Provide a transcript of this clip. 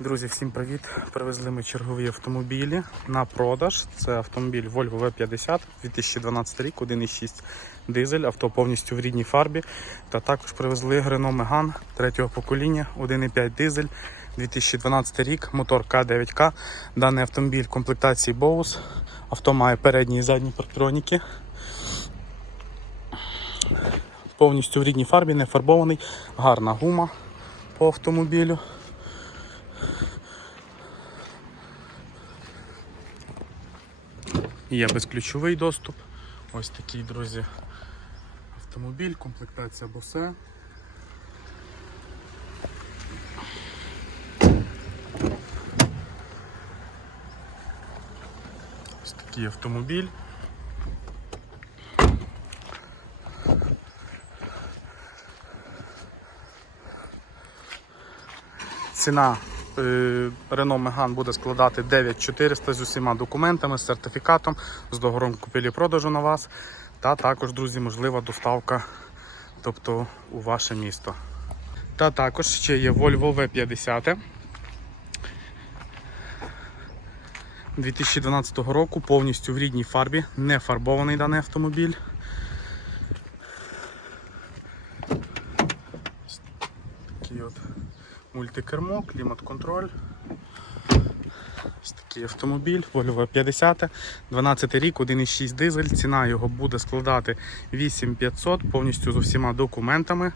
Друзі, всім привіт! Привезли ми чергові автомобілі на продаж. Це автомобіль Volvo V50 2012 рік, 1.6 дизель, авто повністю в рідній фарбі. Та також привезли Renault Megane третього покоління, 1.5 дизель, 2012 рік, мотор К9К. Даний автомобіль комплектації Bose. Авто має передні і задні парктроніки. Повністю в рідній фарбі, не фарбований, гарна гума по автомобілю. Є безключовий доступ. Ось такий, друзі, автомобіль, комплектація Bose. Ось такий автомобіль. Ціна Renault Megane буде складати 9400 з усіма документами, з сертифікатом, з договором купівлі-продажу на вас. Та також, друзі, можлива доставка тобто, у ваше місто. Та також ще є Volvo V50 2012 року, повністю в рідній фарбі, не фарбований даний автомобіль. Такий от мультикермо, клімат-контроль. Ось такий автомобіль, Volvo 50, 12 рік, 1,6 дизель. Ціна його буде складати 8500 повністю з усіма документами.